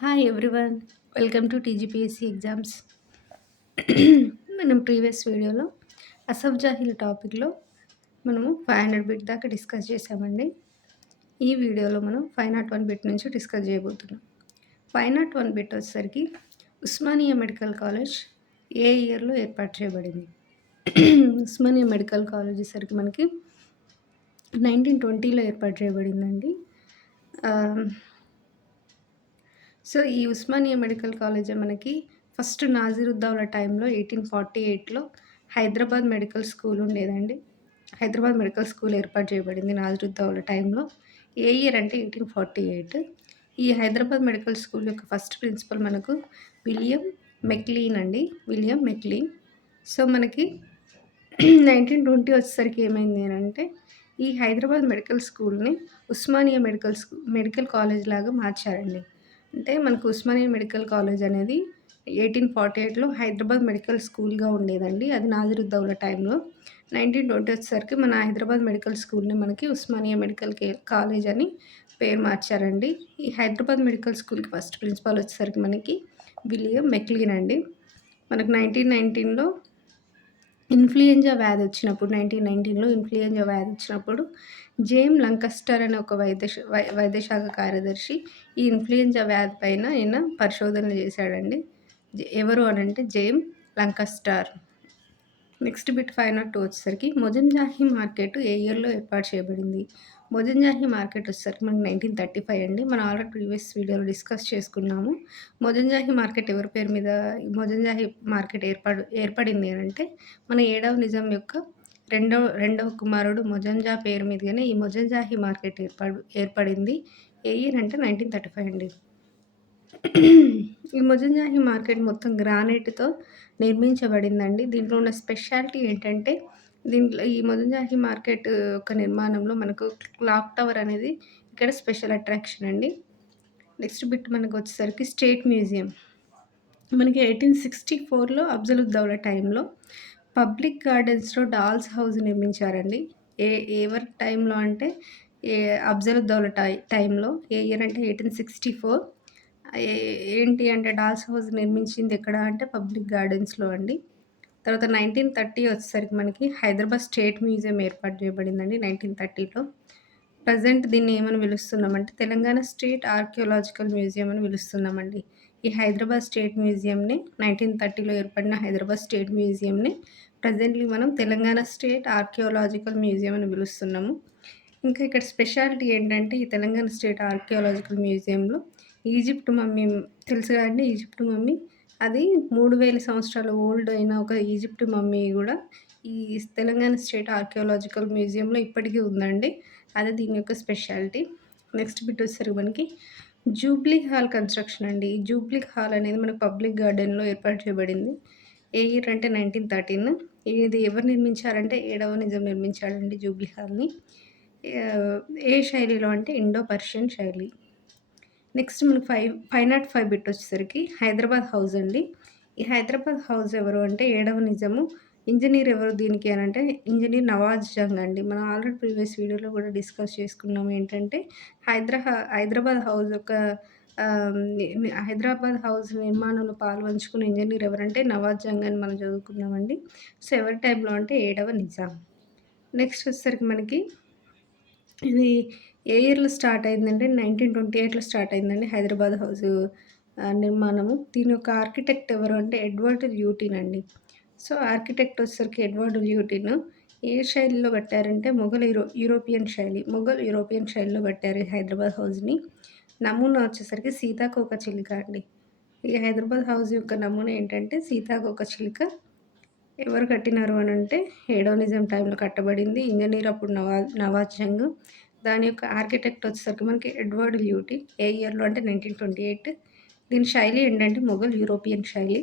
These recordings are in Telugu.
Hi everyone. Welcome to TGPSC exams. మనం ప్రీవియస్ వీడియోలో అసఫ్ జాహిల్ టాపిక్లో మనము 500 బిట్ దాకా డిస్కస్ చేసామండి. ఈ వీడియోలో మనం 501 బిట్ నుంచి డిస్కస్ చేయబోతున్నాం. 501 బిట్ వచ్చేసరికి ఉస్మానియా మెడికల్ కాలేజ్ ఏ ఇయర్లో ఏర్పాటు చేయబడింది? ఉస్మానియా మెడికల్ కాలేజ్ వచ్చేసరికి మనకి 1920లో ఏర్పాటు చేయబడిందండి. సో ఈ ఉస్మానియా మెడికల్ కాలేజ్ మనకి ఫస్ట్ నాజిరుద్దౌలా టైంలో 1848లో హైదరాబాద్ మెడికల్ స్కూల్ ఉండేదండి. హైదరాబాద్ మెడికల్ స్కూల్ ఏర్పాటు చేయబడింది నాజిరుద్దౌలా టైంలో. ఏ ఇయర్ అంటే 1848. ఈ హైదరాబాద్ మెడికల్ స్కూల్ యొక్క ఫస్ట్ ప్రిన్సిపల్ మనకు విలియం మెక్లీన్ అండి. విలియం మెక్లీన్. సో మనకి 1920 వచ్చేసరికి ఏమైంది అని అంటే ఈ హైదరాబాద్ మెడికల్ స్కూల్ని ఉస్మానియా మెడికల్ కాలేజ్ లాగా మార్చారండి. అంటే మనకు ఉస్మానియా మెడికల్ కాలేజ్ అనేది 1848లో హైదరాబాద్ మెడికల్ స్కూల్గా ఉండేదండి. అది నాజిరుద్దౌలా టైంలో. 1920 వచ్చేసరికి మన హైదరాబాద్ మెడికల్ స్కూల్ని మనకి ఉస్మానియా మెడికల్ కాలేజ్ అని పేరు మార్చారండి. ఈ హైదరాబాద్ మెడికల్ స్కూల్కి ఫస్ట్ ప్రిన్సిపాల్ వచ్చేసరికి మనకి విలియం మెక్లీన్ అండి. మనకు 1919లో ఇన్ఫ్లుయెంజా వ్యాధి వచ్చినప్పుడు 1919లో ఇన్ఫ్లుయెంజా వ్యాధి వచ్చినప్పుడు జేమ్ లంకస్టర్ అనే ఒక వైద్యశాఖ కార్యదర్శి ఈ ఇన్ఫ్లుయెంజా వ్యాధి పైన ఈయన పరిశోధనలు చేశాడండి. ఎవరు అనంటే జేమ్ లంకస్టర్. నెక్స్ట్ బిట్ 502 వచ్చేసరికి మొజంజాహి మార్కెట్ ఏ ఇయర్లో ఏర్పాటు చేయబడింది? మొజంజాహి మార్కెట్ వచ్చేసరికి మనకి 1935 అండి. మనం ఆల్రెడీ ప్రీవియస్ వీడియోలో డిస్కస్ చేసుకున్నాము. మొజంజాహి మార్కెట్ ఎవరి పేరు మీద మొజంజాహి మార్కెట్ ఏర్పడింది అని అంటే మన 7వ నిజాం యొక్క రెండవ కుమారుడు మొజంజా పేరు మీదుగానే ఈ మొజంజాహి మార్కెట్ ఏర్పడింది. ఏ ఇయర్ అంటే 1935 అండి. ఈ మొజంజాహి మార్కెట్ మొత్తం గ్రానైట్‌తో నిర్మించబడిందండి. దీంట్లో ఉన్న స్పెషాలిటీ ఏంటంటే దీంట్లో ఈ మొజంజాహి మార్కెట్ యొక్క నిర్మాణంలో మనకు క్లాక్ టవర్ అనేది ఇక్కడ స్పెషల్ అట్రాక్షన్ అండి. నెక్స్ట్ బిట్ మనకు వచ్చేసరికి స్టేట్ మ్యూజియం. మనకి 1864లో అఫ్జలుద్దౌలా టైంలో పబ్లిక్ గార్డెన్స్‌లో డాల్స్ హౌస్ నిర్మించారండి. ఎవరి టైంలో అంటే అఫ్జలుద్దౌలా టైంలో. ఏ ఇయర్ అంటే 1864. ఏంటి అంటే డాల్స్ హౌస్ నిర్మించింది ఎక్కడ అంటే పబ్లిక్ గార్డెన్స్‌లో అండి. తర్వాత 1930 వచ్చేసరికి మనకి హైదరాబాద్ స్టేట్ మ్యూజియం ఏర్పాటు చేయబడిందండి 1930లో. ప్రెజెంట్ దీన్ని ఏమని పిలుస్తున్నామంటే తెలంగాణ స్టేట్ ఆర్కియోలాజికల్ మ్యూజియం అని పిలుస్తున్నామండి. ఈ హైదరాబాద్ స్టేట్ మ్యూజియంని 1930లో ఏర్పడిన హైదరాబాద్ స్టేట్ మ్యూజియంని ప్రెజెంట్లీ మనం తెలంగాణ స్టేట్ ఆర్కియోలాజికల్ మ్యూజియం అని పిలుస్తున్నాము. ఇంకా ఇక్కడ స్పెషాలిటీ ఏంటంటే ఈ తెలంగాణ స్టేట్ ఆర్కియోలాజికల్ మ్యూజియంలో ఈజిప్ట్ మమ్మీ తెలుసు కదండి. ఈజిప్ట్ మమ్మీ అది 3000 సంవత్సరాల ఓల్డ్ అయిన ఒక ఈజిప్ట్ మమ్మీ కూడా ఈ తెలంగాణ స్టేట్ ఆర్కియోలాజికల్ మ్యూజియంలో ఇప్పటికీ ఉందండి. అదే దీని యొక్క స్పెషాలిటీ. నెక్స్ట్ బిట్ వచ్చేసరికి మనకి జూబ్లీ హాల్ కన్స్ట్రక్షన్ అండి. ఈ జూబ్లీ హాల్ అనేది మనకు పబ్లిక్ గార్డెన్లో ఏర్పాటు చేయబడింది. ఏ ఇయర్ అంటే 1913. ఇది ఎవరు నిర్మించారంటే 7వ నిజాం నిర్మించాడండి జూబ్లీ హాల్ని. ఏ శైలిలో అంటే ఇండో పర్షియన్ శైలి. నెక్స్ట్ మనకు 505 బిట్ వచ్చేసరికి హైదరాబాద్ హౌస్ అండి. ఈ హైదరాబాద్ హౌస్ ఎవరు అంటే 7వ నిజాము. ఇంజనీర్ ఎవరు దీనికి అని అంటే ఇంజనీర్ నవాజ్ జంగ్ అండి. మనం ఆల్రెడీ ప్రీవియస్ వీడియోలో కూడా డిస్కస్ చేసుకున్నాము. ఏంటంటే హైదరాబాద్ హౌస్ యొక్క హైదరాబాద్ హౌస్ నిర్మాణంలో పాల్పంచుకున్న ఇంజనీర్ ఎవరంటే నవాజ్ జంగ్ అని మనం చదువుకున్నామండి. సో ఎవరి టైంలో అంటే 7వ నిజాం. నెక్స్ట్ వచ్చేసరికి మనకి ఇది ఏ ఇయర్‌లో స్టార్ట్ అయిందంటే 1928లో స్టార్ట్ అయిందండి హైదరాబాద్ హౌస్ నిర్మాణము. దీని యొక్క ఆర్కిటెక్ట్ ఎవరు అంటే ఎడ్వర్డ్ ల్యూటిన్ అండి. సో ఆర్కిటెక్ట్ వచ్చేసరికి ఎడ్వర్డ్ ల్యూటిన్. ఏ శైలిలో కట్టారంటే యూరోపియన్ శైలిలో కట్టారు ఈ హైదరాబాద్ హౌస్‌ని. నమూనా వచ్చేసరికి సీతాకోకచిలుక అండి. ఈ హైదరాబాద్ హౌస్ యొక్క నమూనా ఏంటంటే సీతాకోకచిలుక. ఎవరు కట్టినారు అని అంటే 7వ నిజాం టైంలో కట్టబడింది. ఇంజనీర్ అప్పుడు నవాజ్ జంగ్. దాని యొక్క ఆర్కిటెక్ట్ వచ్చేసరికి మనకి ఎడ్వర్డ్ ల్యూటి. ఏ ఇయర్‌లో అంటే 1928. దీని శైలి ఏంటంటే యూరోపియన్ శైలి.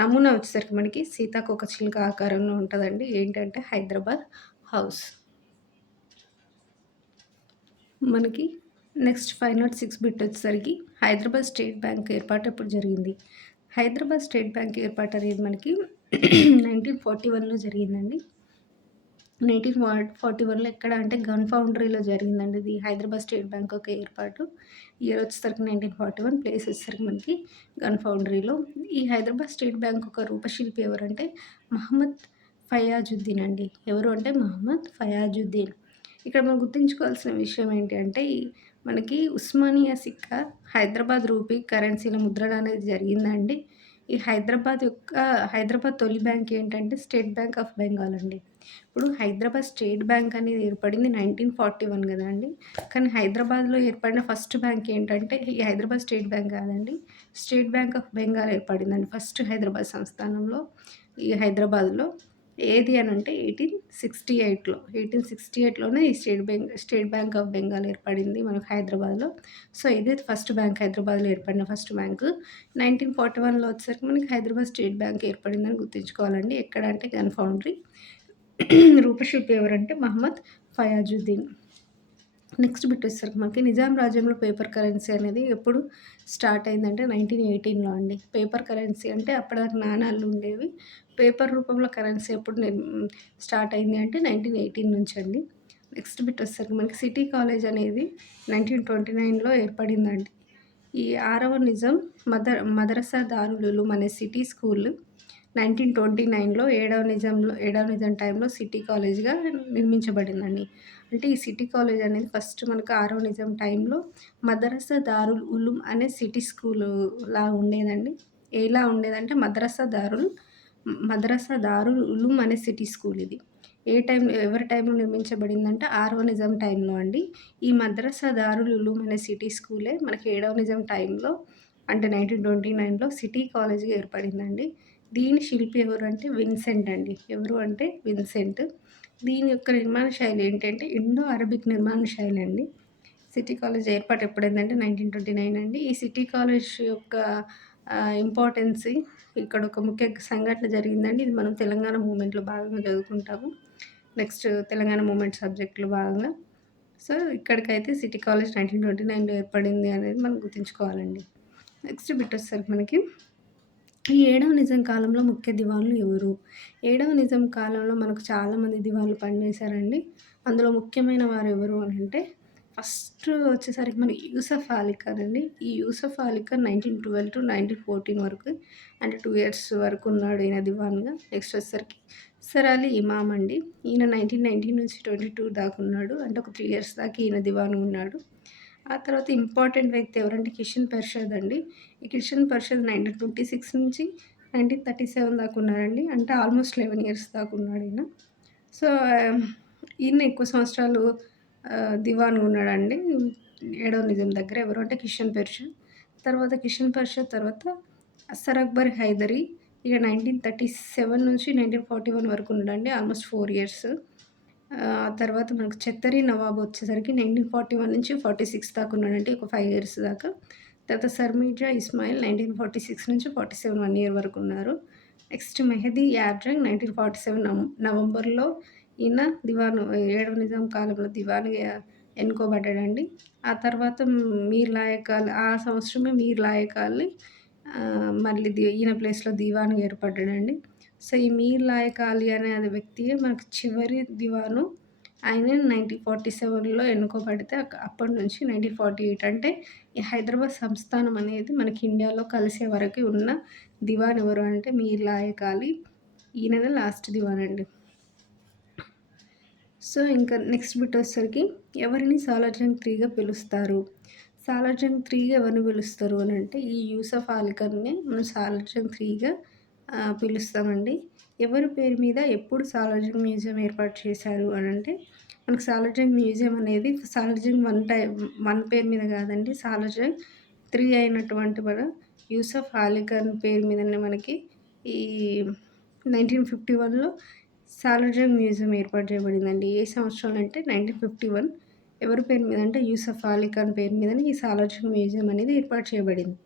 నమూనా వచ్చేసరికి మనకి సీతాకోకచిలుక ఆకారంలో ఉంటుందండి. ఏంటంటే హైదరాబాద్ హౌస్. మనకి నెక్స్ట్ 506 బిట్ వచ్చేసరికి హైదరాబాద్ స్టేట్ బ్యాంక్ ఏర్పాటు ఎప్పుడు జరిగింది? హైదరాబాద్ స్టేట్ బ్యాంక్ ఏర్పాటు అనేది మనకి 1941లో జరిగిందండి. 1941లో ఎక్కడ అంటే గన్ ఫౌండరీలో జరిగిందండి ఇది. హైదరాబాద్ స్టేట్ బ్యాంక్ యొక్క ఏర్పాటు. ఇయర్ వచ్చేసరికి 1941, ప్లేస్ వచ్చేసరికి మనకి గన్ ఫౌండరీలో. ఈ హైదరాబాద్ స్టేట్ బ్యాంక్ ఒక రూపశిల్పి ఎవరంటే మహమ్మద్ ఫయాజుద్దీన్ అండి. ఎవరు అంటే మహమ్మద్ ఫయాజుద్దీన్. ఇక్కడ మనం గుర్తుంచుకోవాల్సిన విషయం ఏంటి అంటే మనకి ఉస్మానియా సిక్కా, హైదరాబాద్ రూపీ కరెన్సీల ముద్రణ అనేది జరిగిందండి. ఈ హైదరాబాద్ తొలి బ్యాంక్ ఏంటంటే స్టేట్ బ్యాంక్ ఆఫ్ బెంగాల్ అండి. ఇప్పుడు హైదరాబాద్ స్టేట్ బ్యాంక్ అనేది ఏర్పడింది 1941 గదండీ! కానీ హైదరాబాద్‌లో ఏర్పడిన ఫస్ట్ బ్యాంక్ ఏంటంటే ఈ హైదరాబాద్ స్టేట్ బ్యాంక్ కాదండి. స్టేట్ బ్యాంక్ ఆఫ్ బెంగాల్ ఏర్పడిందండి ఫస్ట్ హైదరాబాద్ సంస్థానంలో ఈ హైదరాబాద్‌లో. ఏది అనంటే 1868లోనే ఈ స్టేట్ బ్యాంక్ ఆఫ్ బెంగాల్ ఏర్పడింది మనకు హైదరాబాద్‌లో. సో, ఇదే ఫస్ట్ బ్యాంక్ హైదరాబాద్‌లో ఏర్పడిన ఫస్ట్ బ్యాంకు. 1941లో వచ్చేసరికి మనకి హైదరాబాద్ స్టేట్ బ్యాంక్ ఏర్పడిందని గుర్తుంచుకోవాలండి. ఎక్కడ అంటే గన్ ఫౌండరీ. రూపశిల్పి ఎవరంటే మహమ్మద్ ఫయాజుద్దీన్. నెక్స్ట్ బిట్ వచ్చేసరికి మనకి నిజాం రాజ్యంలో పేపర్ కరెన్సీ అనేది ఎప్పుడు స్టార్ట్ అయిందంటే 1918లో అండి. పేపర్ కరెన్సీ అంటే అప్పటిదాకా నాణాలు ఉండేవి. పేపర్ రూపంలో కరెన్సీ ఎప్పుడు స్టార్ట్ అయింది అంటే 1918 నుంచి అండి. నెక్స్ట్ బిట్ వచ్చేసరికి మనకి సిటీ కాలేజ్ అనేది 1929లో ఏర్పడిందండి. ఈ 6వ నిజాం మదరసా దారుల్ ఉలూమ్ అనే సిటీ స్కూల్ 1929లో ఏడవ నిజాం టైంలో సిటీ కాలేజ్‌గా నిర్మించబడిందండి. అంటే ఈ సిటీ కాలేజ్ అనేది ఫస్ట్ మనకు 6వ నిజాం టైంలో మదరసా దారుల్ ఉలూమ్ అనే సిటీ స్కూలులా ఉండేదండి. ఎలా ఉండేదంటే మదరసా దారుల్ ఉలూమ్ అనే సిటీ స్కూల్ ఇది. ఎవరి టైంలో నిర్మించబడిందంటే 6వ నిజాం టైంలో అండి. ఈ మద్రసా దారుల్ ఉలూమ్ అనే సిటీ స్కూలే మనకి 7వ నిజాం టైంలో అంటే 1929లో సిటీ కాలేజ్‌గా ఏర్పడిందండి. దీని శిల్పి ఎవరంటే విన్సెంట్ అండి. ఎవరు అంటే విన్సెంట్. దీని యొక్క నిర్మాణ శైలి ఏంటంటే ఇండో అరబిక్ నిర్మాణ శైలి అండి. సిటీ కాలేజ్ ఏర్పాటు ఎప్పుడైందంటే 1929 అండి. ఈ సిటీ కాలేజ్ యొక్క ఇంపార్టెన్సీ ఇక్కడ ఒక ముఖ్య సంఘటన జరిగిందండి. ఇది మనం తెలంగాణ మూవ్‌మెంట్‌లో భాగంగా చదువుకుంటాము. నెక్స్ట్ తెలంగాణ మూవ్‌మెంట్ సబ్జెక్ట్‌లో భాగంగా. సో, ఇక్కడికైతే సిటీ కాలేజ్ 1929లో ఏర్పడింది అనేది మనం గుర్తుంచుకోవాలండి. నెక్స్ట్ బిట్ వచ్చేసరికి మనకి ఈ 7వ నిజాం కాలంలో ముఖ్య దివాన్లు ఎవరు? 7వ నిజాం కాలంలో మనకు చాలామంది దివాన్లు పనిచేశారండి. అందులో ముఖ్యమైన వారు ఎవరు అనంటే ఫస్ట్ వచ్చేసరికి మనకి యూసఫ్ అలీ ఖాన్ అండి. ఈ యూసఫ్ అలీ ఖాన్ 1912-1914 వరకు అంటే 2 ఇయర్స్ వరకు ఉన్నాడు ఈయన దివాన్‌గా. నెక్స్ట్ వచ్చేసరికి సర్ అలీ ఇమామ్ అండి. ఈయన 1919 నుంచి 22 దాకా ఉన్నాడు. అంటే ఒక 3 ఇయర్స్ దాకా ఈయన దివాన్‌గా ఉన్నాడు. ఆ తర్వాత ఇంపార్టెంట్ వ్యక్తి ఎవరంటే కిషన్ పర్షద్ అండి. ఈ కిషన్ పర్షద్ 1926 నుంచి 1937 దాకా ఉన్నారండి. అంటే ఆల్మోస్ట్ 11 ఇయర్స్ దాకా ఉన్నాడు ఈయన. సో, ఈయన ఎక్కువ సంవత్సరాలు దివాన్‌గా ఉన్నాడండి. 7వ నిజాం దగ్గర. ఎవరు అంటే కిషన్ పర్షద్. కిషన్ పర్షద్ తర్వాత అసర్ అక్బర్ హైదరీ. ఇక 1937 నుంచి 1941 వరకు ఉన్నాడండి. Almost 4 years. తర్వాత మనకు ఛత్తరి నవాబ్ వచ్చేసరికి 1941 నుంచి 46 దాకా ఉన్నాడండి. ఒక 5 ఇయర్స్ దాకా. తర్వాత సర్ మిర్జా ఇస్మాయిల్ 1946 నుంచి 47 1 ఇయర్ వరకు ఉన్నారు. నెక్స్ట్ మెహదీ యాబ్జంగ్ 1947 నవంబర్‌లో ఈయన 7వ నిజాం కాలంలో దివాన్‌గా ఎన్నుకోబడ్డాడండి. ఆ తర్వాత ఆ సంవత్సరమే మీర్ లాయక్ అలీ మళ్ళీ ఈయన ప్లేస్‌లో దివాన్‌గా ఏర్పడ్డాడండి. సో, ఈ మీర్ లాయక్ అలీ అనే వ్యక్తియే మనకు చివరి దివాను. ఆయన 1947లో ఎన్నుకోబడితే అప్పటి నుంచి 1948 అంటే ఈ హైదరాబాద్ సంస్థానం అనేది మనకి ఇండియాలో కలిసే వరకు ఉన్న దివాన్ ఎవరు అంటే మీర్ లాయక్ అలీ. ఈయననే లాస్ట్ దివాన్ అండి. సో, ఇంకా నెక్స్ట్ బిట్ వచ్చేసరికి ఎవరిని సాలార్జంగ్ 3గా పిలుస్తారు? సాలార్జంగ్ 3గా ఎవరిని పిలుస్తారు అనంటే ఈ యూసఫ్ అలీ ఖాన్‌ని మనం సాలార్జంగ్ 3గా పిలుస్తామండి. ఎవరి పేరు మీద ఎప్పుడు సాలార్జంగ్ మ్యూజియం ఏర్పాటు చేశారు అనంటే మనకు సాలార్జంగ్ మ్యూజియం అనేది సాలార్జంగ్ 1 పేరు మీద కాదండి. సాలార్జంగ్ 3 అయినటువంటి మన యూసఫ్ అలీ ఖాన్ పేరు మీదనే మనకి ఈ 1951లో సాలార్జంగ్ మ్యూజియం ఏర్పాటు చేయబడిందండి. ఏ సంవత్సరంలో అంటే 1951. ఎవరి పేరు మీద అంటే యూసఫ్ అలీ ఖాన్ పేరు మీదనే ఈ సాలార్జంగ్ మ్యూజియం అనేది ఏర్పాటు చేయబడింది.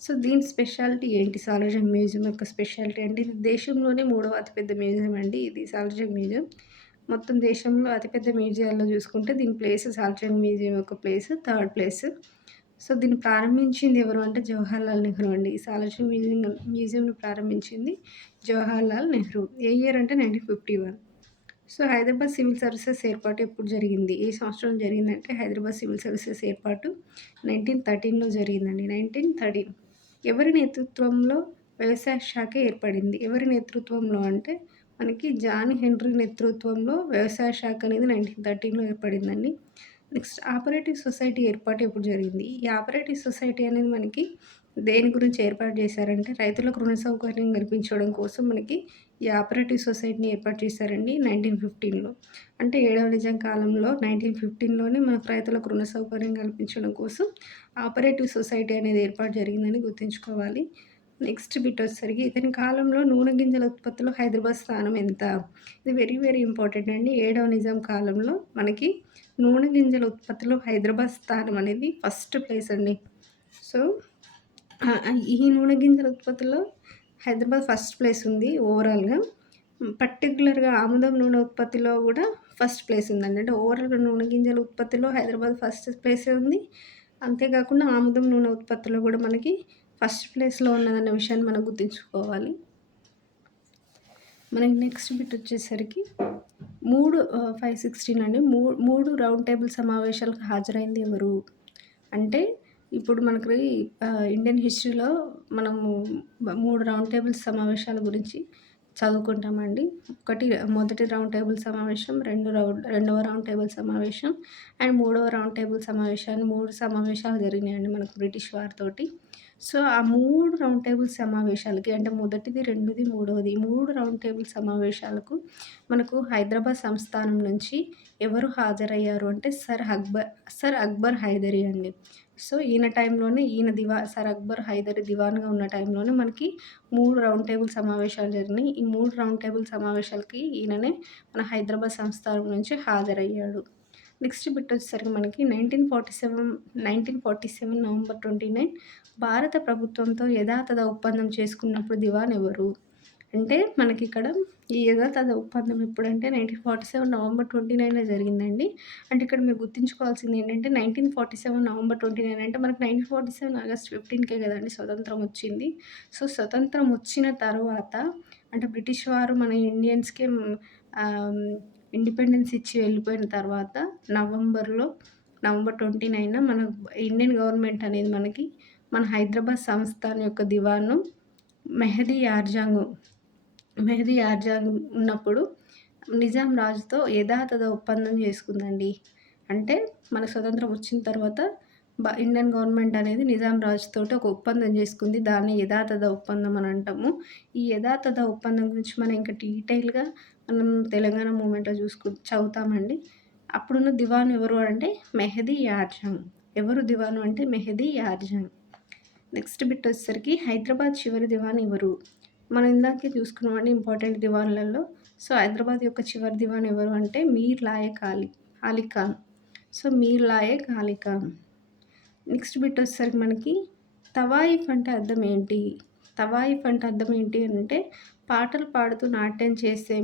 సో, దీని స్పెషాలిటీ ఏంటి? సాలార్జంగ్ మ్యూజియం యొక్క స్పెషాలిటీ అంటే ఇది దేశంలోనే 3వ అతిపెద్ద మ్యూజియం అండి ఇది సాలార్జంగ్ మ్యూజియం. మొత్తం దేశంలో అతిపెద్ద మ్యూజియాల్లో చూసుకుంటే దీని ప్లేస్ సాలార్జంగ్ మ్యూజియం యొక్క ప్లేస్ థర్డ్ ప్లేస్. సో, దీన్ని ప్రారంభించింది ఎవరు అంటే జవహర్లాల్ నెహ్రూ అండి. ఈ సాలార్జంగ్ మ్యూజియంని ప్రారంభించింది జవహర్లాల్ నెహ్రూ. ఏ ఇయర్ అంటే 1951. సో, హైదరాబాద్ సివిల్ సర్వీసెస్ ఏర్పాటు ఎప్పుడు జరిగింది? ఏ సంవత్సరం జరిగిందంటే హైదరాబాద్ సివిల్ సర్వీసెస్ ఏర్పాటు 1913లో జరిగిందండి. 1913 ఎవరి నేతృత్వంలో వ్యవసాయ శాఖ ఏర్పడింది? ఎవరి నేతృత్వంలో అంటే మనకి జాన్ హెన్రీ నేతృత్వంలో వ్యవసాయ శాఖ అనేది 1913లో ఏర్పడిందండి. నెక్స్ట్ ఆపరేటివ్ సొసైటీ ఏర్పాటు ఎప్పుడు జరిగింది? ఈ ఆపరేటివ్ సొసైటీ అనేది మనకి దేని గురించి ఏర్పాటు చేశారంటే రైతులకు రుణ సౌకర్యం కల్పించడం కోసం మనకి ఈ ఆపరేటివ్ సొసైటీని ఏర్పాటు చేశారండి 1915లో. అంటే ఏడవ నిజాం కాలంలో 1915లోనే మనకు రైతులకు రుణ సౌకర్యం కల్పించడం కోసం ఆపరేటివ్ సొసైటీ అనేది ఏర్పాటు జరిగిందని గుర్తుంచుకోవాలి. నెక్స్ట్ బిట్ వచ్చేసరికి ఇతని కాలంలో నూనె గింజల ఉత్పత్తిలో హైదరాబాద్ స్థానం ఎంత? ఇది వెరీ వెరీ ఇంపార్టెంట్ అండి. ఏడవ నిజాం కాలంలో మనకి నూనె గింజల ఉత్పత్తిలో హైదరాబాద్ స్థానం అనేది ఫస్ట్ ప్లేస్ అండి. సో, ఈ నూనె గింజల ఉత్పత్తిలో హైదరాబాద్ ఫస్ట్ ప్లేస్ ఉంది ఓవరాల్‌గా. పర్టిక్యులర్‌గా ఆముదం నూనె ఉత్పత్తిలో గూడా ఫస్ట్ ప్లేస్ ఉందండి. అంటే ఓవరాల్‌గా నూనె గింజల ఉత్పత్తిలో హైదరాబాద్ ఫస్ట్ ప్లేసే ఉంది. అంతేకాకుండా ఆముదం నూనె ఉత్పత్తిలో గూడా మనకి ఫస్ట్ ప్లేస్‌లో ఉన్నదన్న విషయాన్ని మనం గుర్తుంచుకోవాలి. మనకి నెక్స్ట్ బిట్ వచ్చేసరికి 516 అండి. 3 రౌండ్ టేబుల్ సమావేశాలకు హాజరైంది ఎవరు? అంటే ఇప్పుడు మనకి ఇండియన్ హిస్టరీలో మనము 3 రౌండ్ టేబుల్ సమావేశాల గురించి చదువుకుంటామండి. మొదటి రౌండ్ టేబుల్ సమావేశం, రెండవ రౌండ్ టేబుల్ సమావేశం అండ్ మూడవ రౌండ్ టేబుల్ సమావేశాన్ని 3 సమావేశాలు జరిగినాయండి మనకు బ్రిటిష్ వారితోటి. సో, ఆ 3 రౌండ్ టేబుల్ సమావేశాలకి అంటే మొదటిది, రెండోది, మూడవది ఈ 3 రౌండ్ టేబుల్ సమావేశాలకు మనకు హైదరాబాద్ సంస్థానం నుంచి ఎవరు హాజరయ్యారు అంటే సర్ అక్బర్ హైదరీ అండి. సో, ఈయన టైంలోనే సర్ అక్బర్ హైదరీ దివాన్‌గా ఉన్న టైంలోనే మనకి 3 రౌండ్ టేబుల్ సమావేశాలు జరిగినాయి. ఈ 3 రౌండ్ టేబుల్ సమావేశాలకి ఈయననే మన హైదరాబాద్ సంస్థానం నుంచి హాజరయ్యాడు. నెక్స్ట్ బిట్ వచ్చేసరికి మనకి 1947 నవంబర్ 29 భారత ప్రభుత్వంతో యథాతథ ఒప్పందం చేసుకున్నప్పుడు దివాన్ ఎవరు? అంటే మనకిక్కడ ఈ యథాతథ ఒప్పందం ఎప్పుడంటే 1947 నవంబర్ 29 జరిగిందండి. అంటే ఇక్కడ మీరు గుర్తుంచుకోవాల్సింది ఏంటంటే 1947 నవంబర్ 29 అంటే మనకు 1947 ఆగస్ట్ 15కే కదండీ స్వతంత్రం వచ్చింది. సో, స్వతంత్రం వచ్చిన తర్వాత అంటే బ్రిటిష్ వారు మన ఇండియన్స్‌కి ఇండిపెండెన్స్ ఇచ్చి వెళ్ళిపోయిన తర్వాత నవంబర్ 29న మన ఇండియన్ గవర్నమెంట్ అనేది మనకి మన హైదరాబాద్ సంస్థాన్ యొక్క దివాను మెహదీ యార్జాంగ్ ఉన్నప్పుడు నిజాం రాజుతో యథాతథ ఒప్పందం చేసుకుందండి. అంటే మన స్వతంత్రం వచ్చిన తర్వాత ఇండియన్ గవర్నమెంట్ అనేది నిజాం రాజుతోటి ఒక ఒప్పందం చేసుకుంది. దాన్ని యథాతథ ఒప్పందం అని అంటాము. ఈ యథాతథ ఒప్పందం గురించి మనం ఇంకా డీటెయిల్‌గా మనం తెలంగాణ మూవ్‌మెంట్‌లో చదువుతామండి. అప్పుడున్న దివాన్ ఎవరు అంటే మెహదీ యార్జాంగ్. ఎవరు దివాను అంటే మెహదీ యార్జాంగ్. నెక్స్ట్ బిట్ వచ్చేసరికి హైదరాబాద్ చివరి దివాన్ ఎవరు? మనం ఇందాకే చూసుకున్నామండి ఇంపార్టెంట్ దివాన్లలో. సో, హైదరాబాద్ యొక్క చివరి దివాన్ ఎవరు అంటే మీర్ లాయక్ అలీ ఖాన్. సో, మీర్ లాయక్ అలీ ఖాన్. నెక్స్ట్ బిట్ వచ్చేసరికి మనకి తవాయిఫ్ అంటే అర్థం ఏంటి? తవాయిఫ్ అంటే అర్థం ఏంటి అంటే పాటలు పాడుతూ నాట్యం చేసే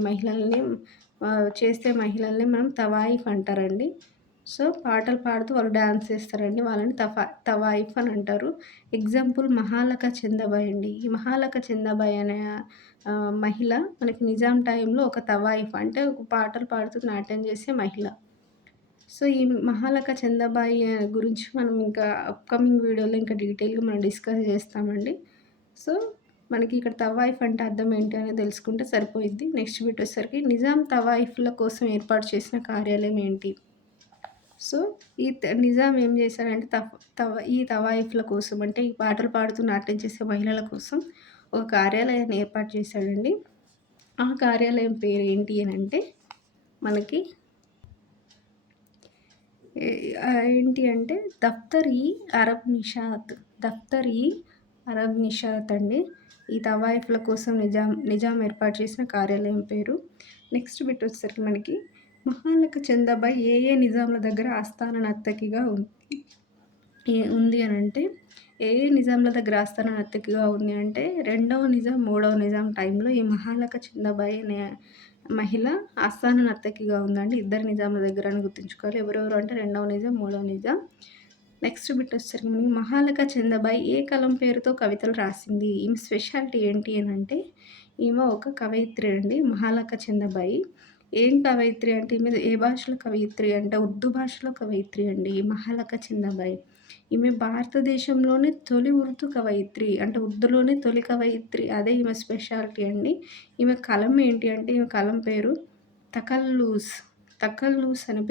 మహిళల్ని మనం తవాయిఫ్ అంటారండి. సో, పాటలు పాడుతూ వాళ్ళు డాన్స్ చేస్తారండి. వాళ్ళని తవాయిఫ్ అని అంటారు. ఎగ్జాంపుల్ మహాలక చందాబాయి అండి. ఈ మహాలక చందాబాయి అనే మహిళ మనకి నిజాం టైంలో ఒక తవాయిఫ్ అంటే ఒక పాటలు పాడుతూ నాట్యం చేసే మహిళ. సో, ఈ మహాలక చందాబాయి గురించి మనం ఇంకా అప్‌కమింగ్ వీడియోలో ఇంకా డీటెయిల్‌గా మనం డిస్కస్ చేస్తామండి. సో, మనకి ఇక్కడ తవాయిఫ్ అంటే అర్థం ఏంటి అనేది తెలుసుకుంటే సరిపోయిద్ది. నెక్స్ట్ బిట్ వచ్చేసరికి నిజాం తవాయిఫ్‌ల కోసం ఏర్పాటు చేసిన కార్యాలయం ఏంటి? సో, నిజాం ఏం చేశాడంటే ఈ తవాయిఫ్‌ల కోసం అంటే ఈ పాటలు పాడుతూ నాట్యం చేసే మహిళల కోసం ఒక కార్యాలయాన్ని ఏర్పాటు చేశాడండి. ఆ కార్యాలయం పేరు ఏంటి అనంటే మనకి ఏంటి అంటే దఫ్తర్ ఈ అరబ్ నిషాత్ అండి. ఈ తవాయిఫ్‌ల కోసం నిజాం ఏర్పాటు చేసిన కార్యాలయం పేరు. నెక్స్ట్ బిట్ వచ్చేసరికి మనకి మహాలక చందాబాయి ఏ నిజాంల దగ్గర ఆస్థాన నర్తకిగా ఉంది అనంటే ఏ నిజాంల దగ్గర ఆస్థాన నర్తకిగా ఉంది అంటే రెండవ నిజాం, మూడవ నిజాం టైంలో ఈ మహాలక చందాబాయి అనే మహిళ ఆస్థాన నర్తకిగా ఉందండి. ఇద్దరు నిజాంల దగ్గర అని గుర్తుంచుకోవాలి. ఎవరెవరు అంటే రెండవ నిజాం, మూడవ నిజాం. నెక్స్ట్ బిట్ వచ్చేసరికి మనకి మహాలక చందాబాయి ఏ కలం పేరుతో కవితలు రాసింది? ఈమె స్పెషాలిటీ ఏంటి అనంటే ఈమె ఒక కవయిత్రి అండి మహాలక చందాబాయి. ఏం కవయిత్రి అంటే ఈమె ఏ భాషలో కవయిత్రి అంటే ఉర్దూ భాషలో కవయిత్రి అండి. మహాలక చిందాబాయి. ఈమె భారతదేశంలోనే తొలి ఉర్దూ కవయిత్రి. అంటే ఉర్దూలోనే తొలి కవయిత్రి. అదే ఈమె స్పెషాలిటీ అండి. ఈమె కలం ఏంటి అంటే ఈమె కలం పేరు తకల్లూస్. తకల్లూస్ అనే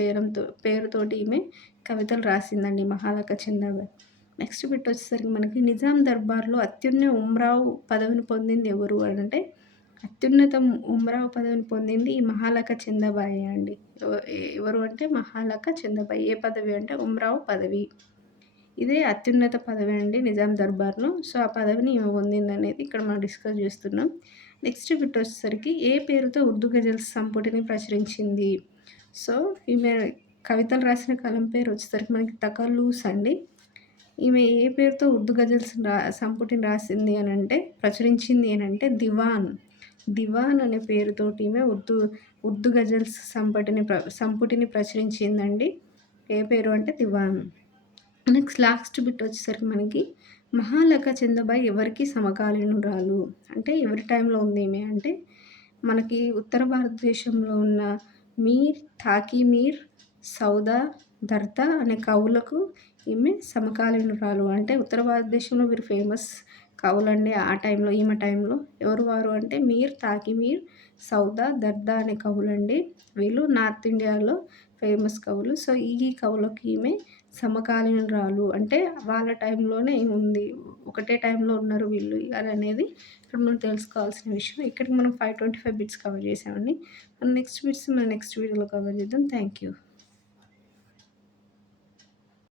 పేరుతోటి ఈమె కవితలు రాసిందండి మహాలక చిందాబాయి. నెక్స్ట్ బిట్ వచ్చేసరికి మనకి నిజాం దర్బార్‌లో ఉమ్రావ్ పదవిని పొందింది ఎవరు అనంటే అత్యున్నత ఉమ్రావ్ పదవిని పొందింది ఈ మహాలక చందాబాయి అండి. ఎవరు అంటే మహాలక చందాబాయి. ఏ పదవి అంటే ఉమ్రావ్ పదవి. ఇదే అత్యున్నత పదవి అండి నిజాం దర్బార్‌లో. సో, ఆ పదవిని ఈమె పొందిందనేది ఇక్కడ మనం డిస్కస్ చేస్తున్నాం. నెక్స్ట్ బిట్ వచ్చేసరికి ఏ పేరుతో ఉర్దూ గజల్స్ సంపుటిని ప్రచురించింది? సో, ఈమె కవితలు రాసిన కలం పేరు వచ్చేసరికి మనకి తకల్లూస్ అండి. ఈమె ఏ పేరుతో ఉర్దూ గజల్స్ సంపుటిని రాసింది అనంటే ప్రచురించింది అనంటే దివాన్. దివాన్ అనే పేరుతోటి ఈమె ఉర్దూ గజల్స్ సంపుటిని ప్రచురించిందండి. ఏ పేరు అంటే దివాన్. నెక్స్ట్ లాస్ట్ బిట్ వచ్చేసరికి మనకి మహాలక చందాబాయి ఎవరికి సమకాలీనురాలు? అంటే ఎవరి టైంలో ఉంది ఈమె అంటే మనకి ఉత్తర భారతదేశంలో ఉన్న మీర్, తాకీ మీర్, సౌదా, దర్దా అనే కవులకు ఈమె సమకాలీనురాలు. అంటే ఉత్తర భారతదేశంలో వీరు ఫేమస్ కవులండి ఆ టైంలో, ఈమె టైంలో. ఎవరు వారు అంటే మీర్, తాకీ మీర్, సౌదా, దర్దా అనే కవులండి. వీళ్ళు నార్త్ ఇండియాలో ఫేమస్ కవులు. సో, ఈ కవులకి ఈమె సమకాలీనురాలు. అంటే వాళ్ళ టైంలోనే ఉంది. ఒకటే టైంలో ఉన్నారు వీళ్ళు అనేది ఇక్కడ మనం తెలుసుకోవాల్సిన విషయం. ఇక్కడికి మనం 525 బిట్స్ కవర్ చేసామండి. నెక్స్ట్ బిట్స్ మనం నెక్స్ట్ వీడియోలో కవర్ చేద్దాం. Thank you.